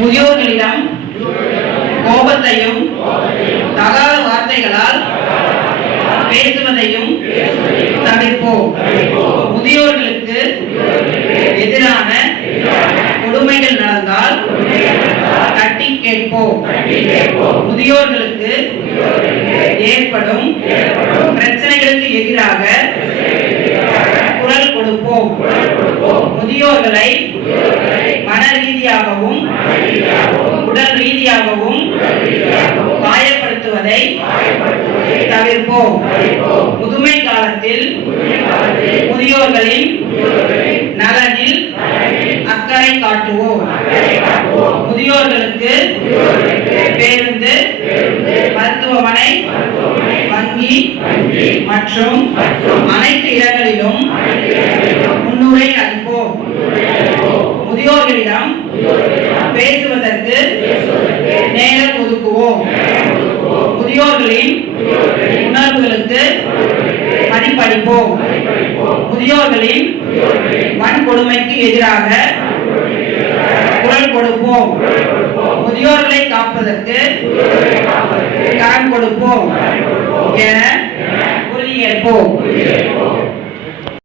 முதியோர்களிடம் கோபத்தையும் தகாத வார்த்தைகளால் பேசுவதையும் தவிர்ப்போம். முதியோர்களுக்கு எதிரான கொடுமைகள் நடந்தால் தட்டி கேட்போம். முதியோர்களுக்கு ஏற்படும் பிரச்சனைகளுக்கு எதிராக குரல் கொடுப்போம். முதியோர்களை மன ரீதியாகவும் உடல் ரீதியாகவும் காயப்படுத்துவதை தவிர்ப்போம். முதுமை காலத்தில் முதியோர்களின் நலனில் அக்கறை காட்டுவோம். முதியோர்களுக்கு பேருந்து, மருத்துவமனை, வங்கி மற்றும் அனைத்து இடங்களிலும் முன்னுரை அளிப்போம். முதியோர்களிடம் பேசுவதற்கு நேரம் ஒதுக்குவோம். முதியோர்களின் உணர்வுகளுக்கு மதிப்பளிப்போம். முதியோர்களின் வன்கொடுமைக்கு எதிராக குரல் கொடுப்போம். முதியோர்களை காப்பதற்கு கரம் கொடுப்போம் என உறுதியேற்போம்.